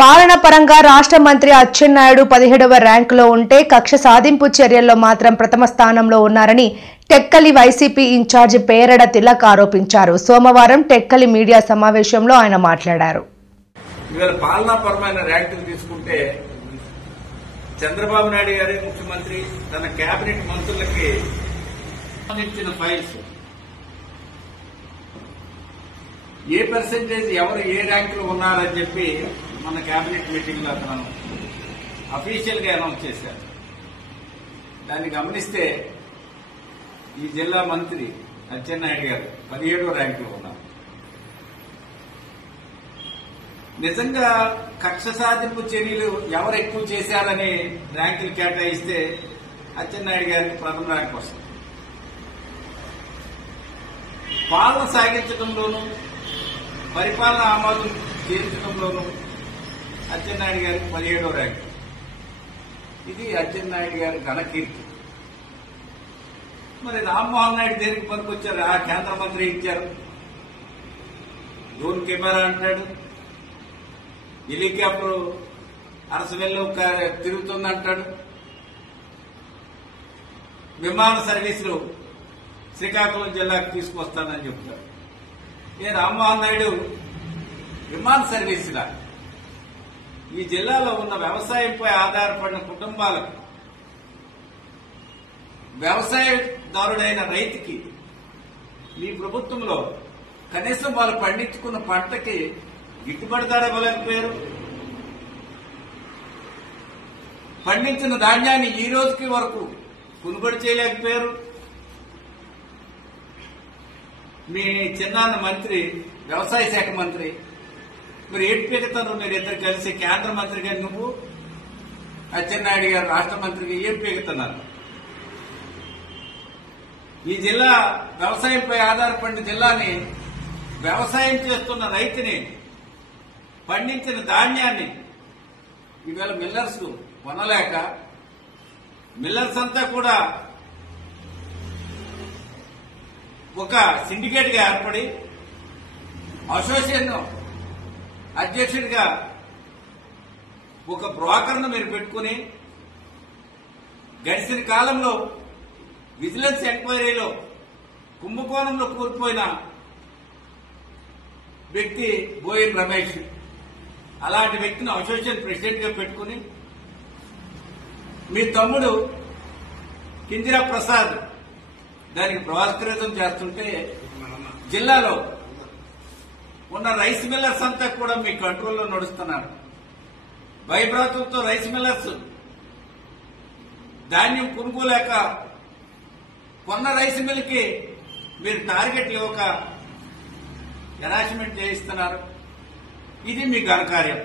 పాలన పరంగా రాష్ట్ర మంత్రి అచ్చెన్నాయుడు 17వ ర్యాంకులో ఉంటే కక్ష సాధింపు చర్యల్లో మాత్రం ప్రథమ స్థానంలో ఉన్నారని టెక్కలి వైసీపీ ఇన్ఛార్జ్ పేరడ తిలక్ ఆరోపించారు. సోమవారం టెక్కలి మీడియా సమావేశంలో ఆయన మాట్లాడారు. ఇవాళ పాలనాపరమైన ర్యాంకులు తీసుకుంటే చంద్రబాబు నాయుడు గారి ముఖ్యమంత్రి తన కేబినెట్ మంత్రులకి సంబంధించిన ఫైల్స్ ఏ పర్సెంటేజ్ ఎవరు ఏ ర్యాంకులో ఉన్నారని చెప్పి మన కేబినెట్ మీటింగ్ లో అతను అఫీషియల్ గా అనౌన్స్ చేశారు. దాన్ని గమనిస్తే ఈ జిల్లా మంత్రి అచ్చెన్నాయుడు గారు 17వ ర్యాంకులో ఉన్నారు. నిజంగా కక్ష సాధింపు చర్యలు ఎవరు ఎక్కువ చేశారని ర్యాంకులు కేటాయిస్తే అచ్చెన్నాయుడు గారికి ప్రథమ ర్యాంక్ వస్తుంది. పాలన సాగించడంలోనూ పరిపాలన ఆమోదం చేయించడంలోనూ అచ్చెన్నాయుడు గారికి 17వ ర్యాంకు. ఇది అచ్చెన్నాయుడు గారి ఘనకీర్తి. మరి రామ్మోహన్ నాయుడు దేనికి పనికొచ్చారు? ఆ కేంద్ర మంత్రి ఇచ్చారు. డ్రోన్ కెమెరా అంటాడు, హెలికాప్టర్ అరసవెల్లో తిరుగుతుందంటాడు, విమాన సర్వీసులు శ్రీకాకుళం జిల్లాకు తీసుకొస్తానని చెప్తారు. ఏ రామ్మోహన్ నాయుడు విమాన సర్వీసులా ఈ జిల్లాలో ఉన్న వ్యవసాయంపై ఆధారపడిన కుటుంబాలకు, వ్యవసాయదారుడైన రైతుకి మీ ప్రభుత్వంలో కనీసం వాళ్ళు పండించుకున్న పంటకి గిట్టుబాటు ధర ఇవ్వలేకపోయారు. పండించిన ధాన్యాన్ని ఈ రోజుకి వరకు కొనుగోలు చేయలేకపోయారు. మీ చిన్నాన్న మంత్రి, వ్యవసాయ శాఖ మంత్రి, మీరు ఏడు పీకుతారు? మీరు ఇద్దరు కలిసి కేంద్ర మంత్రిగా నువ్వు, అచ్చెన్నాయుడు గారు రాష్ట్ర మంత్రిగా ఏం పీకుతున్నారు? ఈ జిల్లా వ్యవసాయంపై ఆధారపడిన జిల్లాని, వ్యవసాయం చేస్తున్న రైతుని, పండించిన ధాన్యాన్ని ఈవేళ మిల్లర్స్ కొనలేక మిల్లర్స్ అంతా కూడా ఒక సిండికేట్ గా ఏర్పడి అసోసియేషన్ అధ్యక్షుడిగా ఒక బ్రోకర్ను మీరు పెట్టుకుని గడిచిన కాలంలో విజిలెన్స్ ఎంక్వైరీలో కుంభకోణంలో కూలిపోయిన వ్యక్తి బోయిన్ రమేష్, అలాంటి వ్యక్తిని అసోసియేషన్ ప్రెసిడెంట్ గా పెట్టుకుని మీ తమ్ముడు కింజరా ప్రసాద్ దానికి ప్రాసిక్యూషన్ చేస్తుంటే జిల్లాలో ఉన్న రైస్ మిల్లర్స్ అంతా కూడా మీ కంట్రోల్లో నడుస్తున్నారు. భయభ్రాతులతో రైస్ మిల్లర్స్ ధాన్యం కొనుక్కోలేక కొన్న రైస్ మిల్కి మీరు టార్గెట్ ఇవ్వక హెరాస్మెంట్ చేయిస్తున్నారు. ఇది మీ ఘనకార్యం.